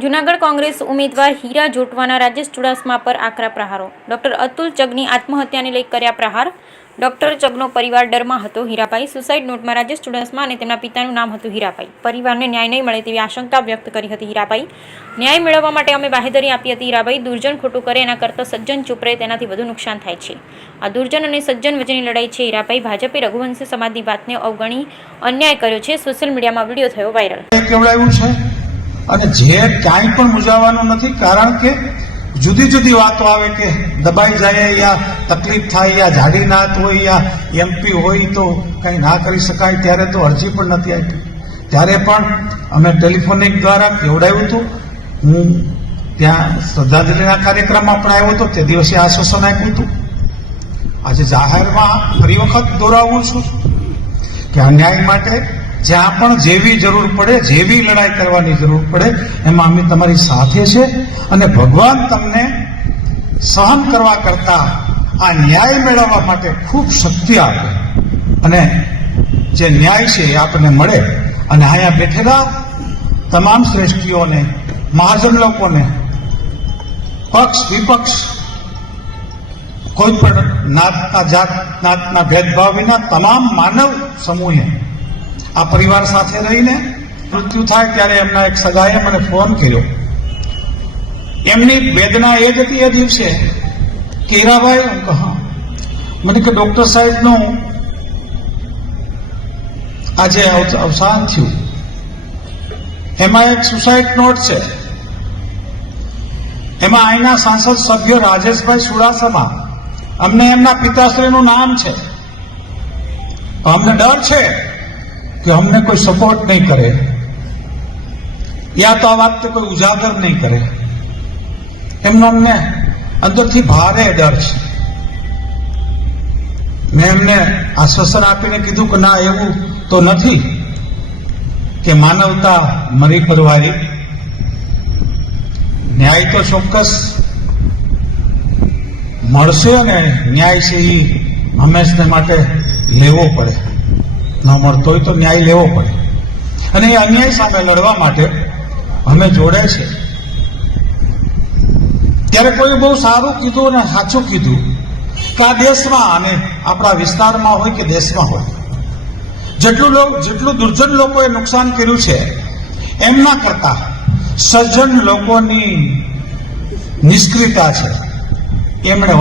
જૂનાગઢ કોંગ્રેસ ઉમેદવાર હીરા જોટવાના રાજેશ ચુડાસમા પર આકરા પ્રહારો. ડોક્ટર અતુલ ચગની આત્મહત્યાને લઈ કર્યા પ્રહાર. ડોક્ટર ચગનો પરિવાર ડરમાં હતો હીરાભાઈ. સુસાઇડ નોટમાં રાજેશ ચુડાસમા અને તેમના પિતાનું નામ હતું હીરાભાઈ. પરિવારને ન્યાય નહીં મળે તેવી આશંકા વ્યક્ત કરી હતી હીરાભાઈ. ન્યાય મેળવવા માટે અમે બાહેધરી આપી હતી હીરાભાઈ. દુર્જન ખોટું કરે એના કરતાં સજ્જન ચૂપ રહે તેનાથી વધુ નુકસાન થાય છે. આ દુર્જન અને સજ્જન વચ્ચેની લડાઈ છે હીરાભાઈ. ભાજપે રઘુવંશી સમાજની વાતને અવગણી અન્યાય કર્યો છે. સોશિયલ મીડિયામાં વીડિયો થયો વાયરલ. કેવડાવ્યું છે? અને જે ક્યાંય પણ મૂંઝાવાનું નથી, કારણ કે જુદી જુદી વાતો આવે કે દબાઈ જાય યા તકલીફ થાય યા જાડી નાત હોય યા એમપી હોય તો કંઈ ના કરી શકાય, ત્યારે તો અરજી પણ નથી આપી. ત્યારે પણ અમે ટેલિફોનિક દ્વારા કેવડાવ્યું હતું, હું ત્યાં શ્રદ્ધાંજલિના કાર્યક્રમમાં પણ આવ્યો હતો, તે દિવસે આશ્વાસન આપ્યું હતું. આજે જાહેરમાં ફરી વખત દોરાવું છું કે અન્યાય માટે જ્યાં પણ જેવી જરૂર પડે, જેવી લડાઈ કરવાની જરૂર પડે, એમાં અમે તમારી સાથે છે અને ભગવાન તમને સહન કરવા કરતા આ ન્યાય મેળવવા માટે ખૂબ શક્તિ આપે. અને જે ન્યાય છે એ આપણને મળે. અને અહીંયા બેઠેલા તમામ શ્રેષ્ઠીઓને, મહાજન લોકોને, પક્ષ, વિપક્ષ, કોઈ પણ નાતના જાત, નાતના ભેદભાવ વિના તમામ માનવ સમૂહે આ પરિવાર સાથે રહીને મૃત્યુ થાય ત્યારે એમના એક સગાએ મને ફોન કર્યો. એમની વેદના એ જ હતી એ દિવસે. કે કહું, મને કે ડોક્ટર સાહેબનું આજે અવસાન થયું. એમાં એક સુસાઇડ નોટ છે. એમાં અહીંના સાંસદ સભ્ય રાજેશભાઈ સુડાસમા. અમને એમના પિતાશ્રીનું નામ છે. અમને ડર છે. કે અમને કોઈ સપોર્ટ નહીં કરે. યા તો આ વાત કોઈ ઉજાગર નહીં કરે. એમનો અમને અંદરથી ભારે ડર છે. મેં એમને આશ્વાસન આપીને કીધું કે ના, એવું તો નથી કે માનવતા મરી પરવારી. ન્યાય તો ચોક્કસ મળશે અને ન્યાય છે એ હંમેશને માટે લેવો પડે. ન મળતો હોય તો ન્યાય લેવો પડે. અને એ અન્યાય સામે લડવા માટે અમે જોડે છે. ત્યારે કોઈ બહુ સારું કીધું અને સાચું કીધું કે આ દેશમાં અને આપણા વિસ્તારમાં હોય કે દેશમાં હોય, જેટલું લોક જેટલું દુર્જન લોકોએ નુકસાન કર્યું છે, એમના કરતા સજ્જન લોકોની નિષ્ક્રિયતા છે. એમણે